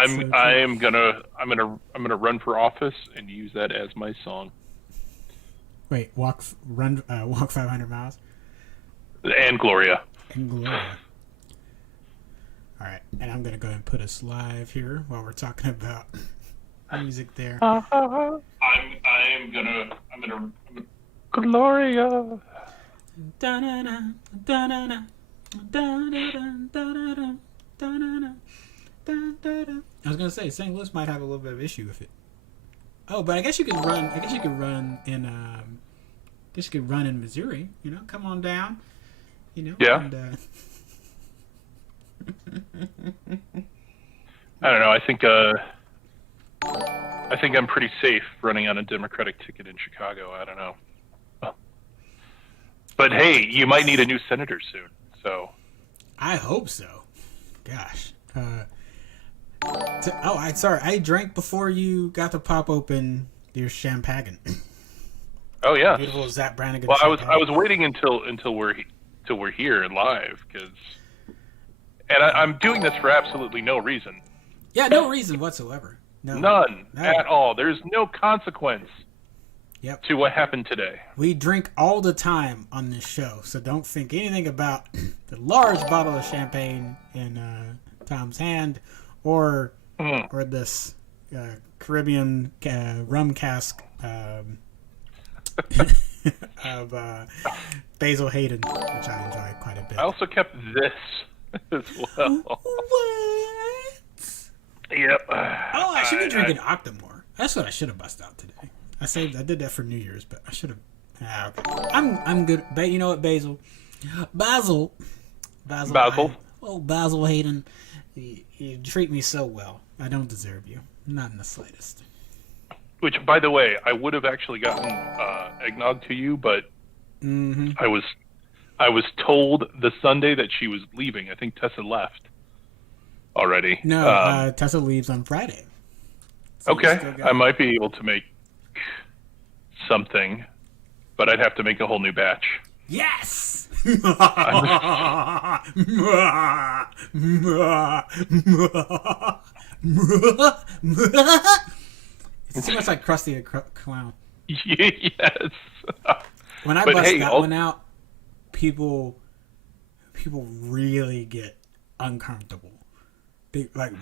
It's so true. I'm gonna run for office and use that as my song. Wait, walk 500 miles And Gloria. in Gloria. All right, and I'm gonna go ahead and put us live here while we're talking about music there. I'm gonna Gloria. Da-na-na, da-na-na, da-na-na, da-na-na, da-na-na, da-na-na. I was gonna say St. Louis might have a little bit of issue with it. Oh, but I guess you could run. I guess you could run in. Guess you could run in Missouri. You know, come on down. You know. Yeah. And, I don't know. I think I'm pretty safe running on a Democratic ticket in Chicago. I don't know. But hey, you might need a new senator soon. So. I hope so. Gosh. Sorry. I drank before you got to pop open your champagne. Oh yeah. Beautiful Zap Brannigan. Well, champagne. I was waiting until we're here and live and I'm doing this for absolutely no reason. Yeah, no reason whatsoever. No, None at all. There's no consequence. Yep. To what happened today. We drink all the time on this show, so don't think anything about the large bottle of champagne in Tom's hand, or this Caribbean rum cask of Basil Hayden, which I enjoy quite a bit. I also kept this as well. What? Yep. Oh, I should be drinking Octomore. That's what I should have busted out today. I did that for New Year's, but I should have. Okay. I'm good. You know what, Basil? Basil. Basil Hayden, you treat me so well. I don't deserve you, not in the slightest. Which, by the way, I would have actually gotten eggnog to you, but I was told the Sunday that she was leaving. I think Tessa left already. No, Tessa leaves on Friday. So okay, I might be able to make something, but I'd have to make a whole new batch. Yes. It's too much like Krusty the Clown. Yes. When I bust that one out, people really get uncomfortable. Because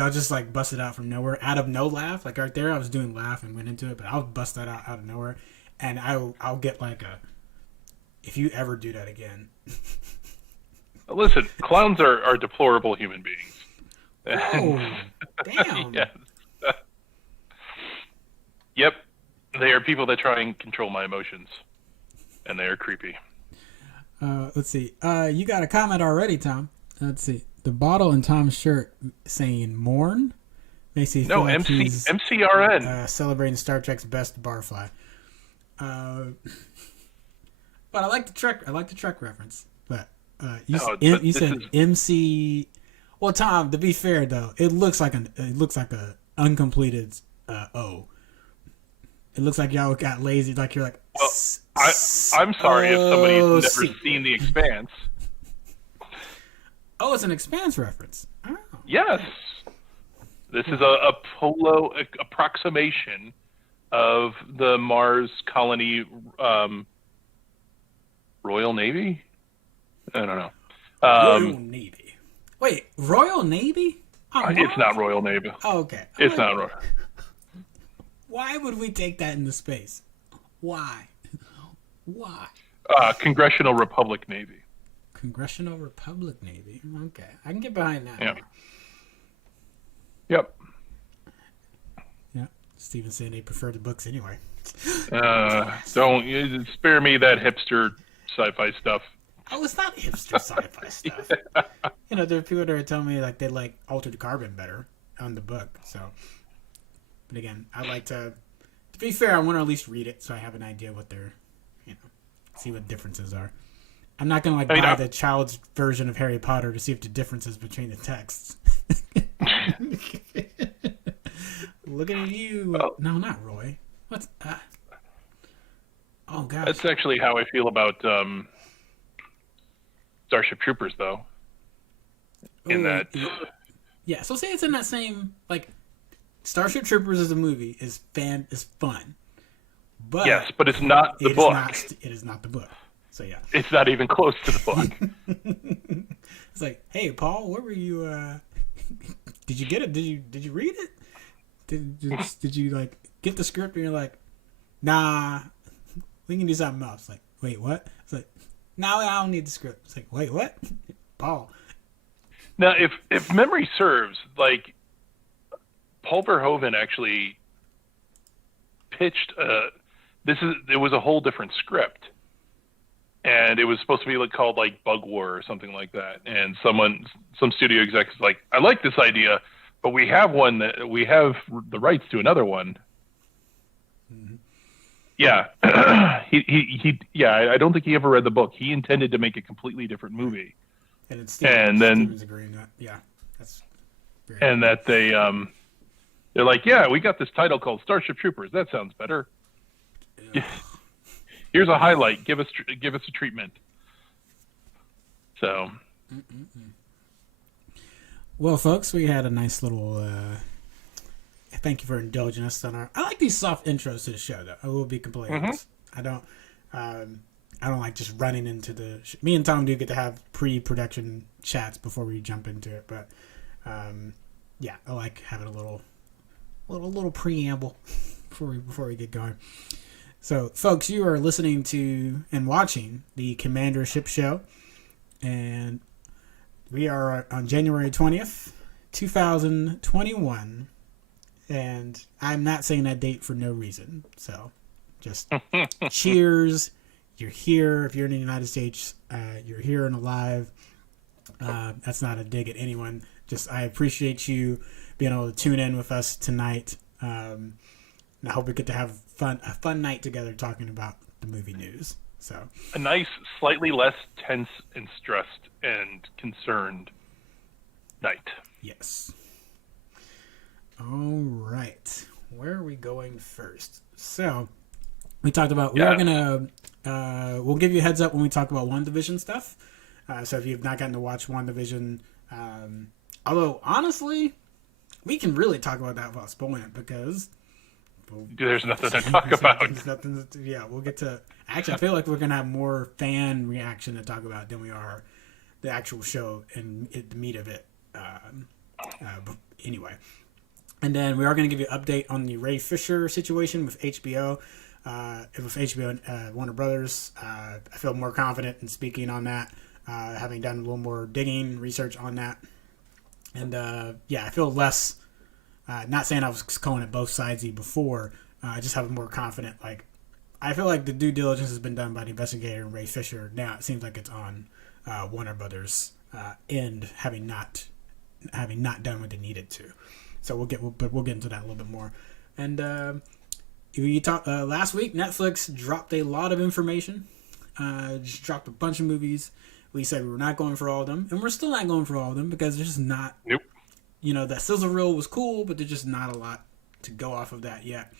I'll just like bust it out from nowhere, out of no laugh. Like right there, I was doing laugh and went into it, but I'll bust that out of nowhere, and I'll get like if you ever do that again. Listen, clowns are deplorable human beings. Oh, damn. Yes. Yep, they are people that try and control my emotions, and they are creepy. Let's see. You got a comment already, Tom. Let's see. The bottle in Tom's shirt saying "mourn" makes me feel like he's MCRN celebrating Star Trek's best barfly. But I like the Trek. I like the Trek reference. But you said MC. Well, Tom. To be fair, though, it looks like a uncompleted O. It looks like y'all got lazy. Like you're like. Well, I'm sorry if somebody's never seen The Expanse. Oh, it's an Expanse reference. Oh. Yes. This is a polo approximation of the Mars colony Royal Navy? I don't know. Royal Navy. Wait, Royal Navy? It's not Royal Navy. Oh, okay. It's not Royal. Why would we take that into space? Why? Congressional Republic Navy. Congressional Republic Navy. Okay, I can get behind that. Yeah. Yep. Yeah. Steven saying they prefer the books anyway. Don't spare me that hipster sci-fi stuff. Oh, it's not hipster sci-fi stuff. You know, there are people that are telling me like they like Altered Carbon better on the book. So, but again, I like to be fair, I want to at least read it so I have an idea what they're, see what differences are. I'm not gonna buy the child's version of Harry Potter to see if the differences between the texts. Looking at you. Oh. No, not Roy. What's oh gosh. That's actually how I feel about Starship Troopers, though. In that Yeah, so say it's in that same like Starship Troopers as a movie is fun, but Yes, but it's not the book. It is not the book. So yeah, it's not even close to the book. It's like, hey, Paul, where were you? Did you get it? Did you read it? Did you like get the script and you're like, nah, we can do something else. Like, wait, what? It's like, no, I don't need the script. It's like, wait, what? Paul. Now, if memory serves, like Paul Verhoeven actually pitched it was a whole different script, and it was supposed to be like called like Bug War or something like that. And some studio exec is like, I like this idea, but we have the rights to another one. Mm-hmm. Yeah, I don't think he ever read the book. He intended to make a completely different movie. And it's Steven's agreeing that, yeah, that's very and cool. That they're like, yeah, we got this title called Starship Troopers. That sounds better. Yeah. Here's a highlight. Give us a treatment. So, well, folks, we had a nice little. Thank you for indulging us on our. I like these soft intros to the show, though. I will be completely honest. I don't like just running into the. Me and Tom do get to have pre-production chats before we jump into it, but yeah, I like having a little preamble before we get going. So, folks, you are listening to and watching the Commander Shipp show, and we are on January 20th, 2021, and I'm not saying that date for no reason. So, just cheers. You're here. If you're in the United States, you're here and alive. That's not a dig at anyone. Just I appreciate you being able to tune in with us tonight. And I hope we get to have a fun night together talking about the movie news. So a nice, slightly less tense and stressed and concerned night. Yes. All right. Where are we going first? So we talked about we're gonna we'll give you a heads up when we talk about Wandavision stuff. So if you've not gotten to watch Wandavision, although honestly, we can really talk about that without spoiling it because there's nothing to talk about. We'll get to. Actually, I feel like we're gonna have more fan reaction to talk about than we are the actual show and the meat of it. Anyway, and then we are going to give you an update on the Ray Fisher situation with HBO. With HBO and Warner Brothers, I feel more confident in speaking on that, having done a little more digging, research on that. And I feel less, not saying I was calling it both sidesy before, I just have more confident, like, I feel like the due diligence has been done by the investigator and Ray Fisher. Now it seems like it's on Warner Brothers end, having not done what they needed to. So we'll get into that a little bit more. And you talked last week. Netflix dropped a lot of information. Just dropped a bunch of movies. We said we were not going for all of them, and we're still not going for all of them because there's just not. Nope. That sizzle reel was cool, but there's just not a lot to go off of that yet.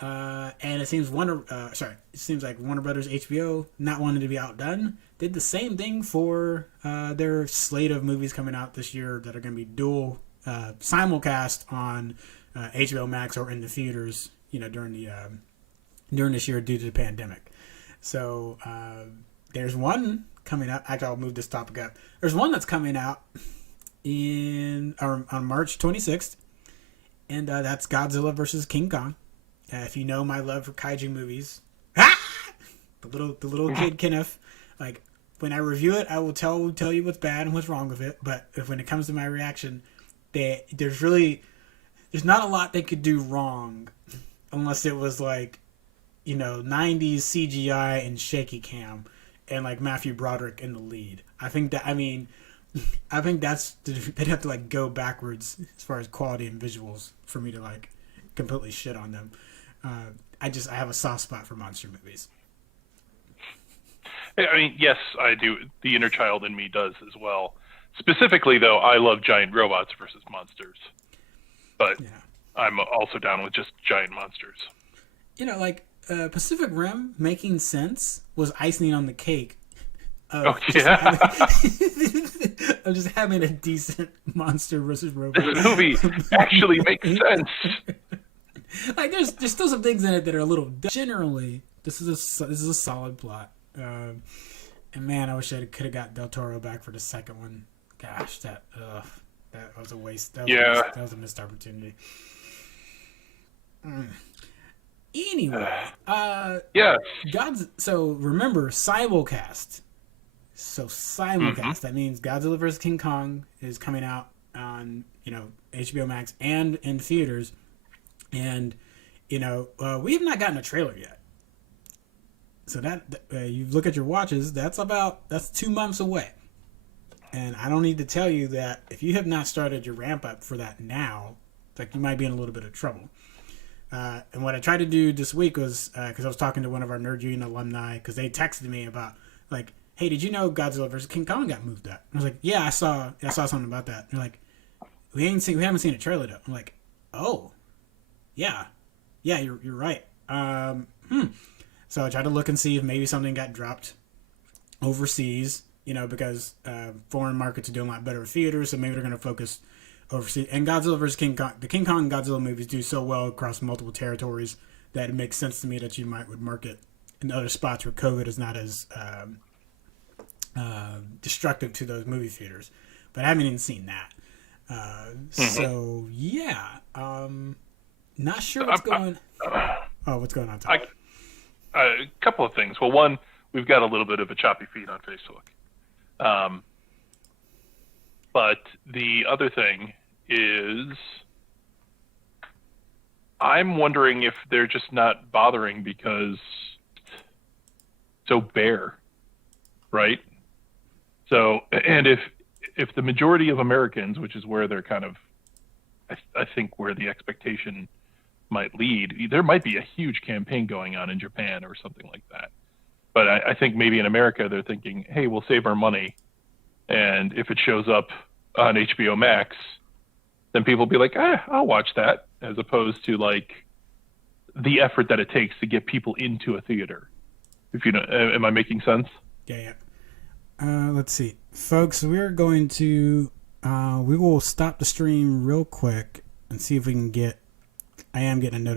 And it seems like Warner Brothers HBO, not wanting to be outdone, did the same thing for their slate of movies coming out this year that are going to be dual simulcast on HBO Max or in the theaters, during this year due to the pandemic. So there's one coming out. Actually, I'll move this topic up. There's one that's coming out on March 26th, and that's Godzilla versus King Kong. If you know my love for kaiju movies, the little kid Kenneth, like when I review it, I will tell you what's bad and what's wrong with it. But when it comes to my reaction, there's not a lot they could do wrong, unless it was like, 90s CGI and shaky cam, and like Matthew Broderick in the lead. I think that's they'd have to like go backwards as far as quality and visuals for me to like completely shit on them. I have a soft spot for monster movies. I mean, yes, I do. The inner child in me does as well. Specifically, though, I love giant robots versus monsters. But yeah. I'm also down with just giant monsters. Pacific Rim making sense was icing on the cake of of just having a decent monster versus robot. This movie actually makes sense. Like there's still some things in it that are a little. Generally, this is a solid plot. And man, I wish I could have got Del Toro back for the second one. Gosh, that was a waste. That was a missed opportunity. Anyway, so remember simulcast. So simulcast, that means Godzilla vs. King Kong is coming out on, HBO Max and in theaters. And, we have not gotten a trailer yet. So that, you look at your watches, that's 2 months away. And I don't need to tell you that if you have not started your ramp up for that now, like you might be in a little bit of trouble. And what I tried to do this week was, because I was talking to one of our Nerd Union alumni, because they texted me about, like, hey, did you know Godzilla vs. King Kong got moved up? I was like, yeah, I saw something about that. And they're like, we haven't seen a trailer though. I'm like, oh, yeah, you're right. So I tried to look and see if maybe something got dropped overseas, because foreign markets are doing a lot better with theaters, so maybe they're going to focus overseas. And Godzilla vs. King Kong, the King Kong and Godzilla movies do so well across multiple territories that it makes sense to me that you would market in other spots where COVID is not as destructive to those movie theaters. But I haven't even seen that. So yeah, not sure what's going on, Tom? A couple of things. Well, one, we've got a little bit of a choppy feed on Facebook. But the other thing is, I'm wondering if they're just not bothering because so bare, right? So, and if the majority of Americans, which is where they're kind of, I think where the expectation might lead, there might be a huge campaign going on in Japan or something like that. But I think maybe in America they're thinking, hey, we'll save our money, and if it shows up on HBO Max, then people will be like, I'll watch that, as opposed to like the effort that it takes to get people into a theater. If you know, am I making sense? Yeah. Let's see, folks. We're going to we will stop the stream real quick and see if we can get. I am getting a notification.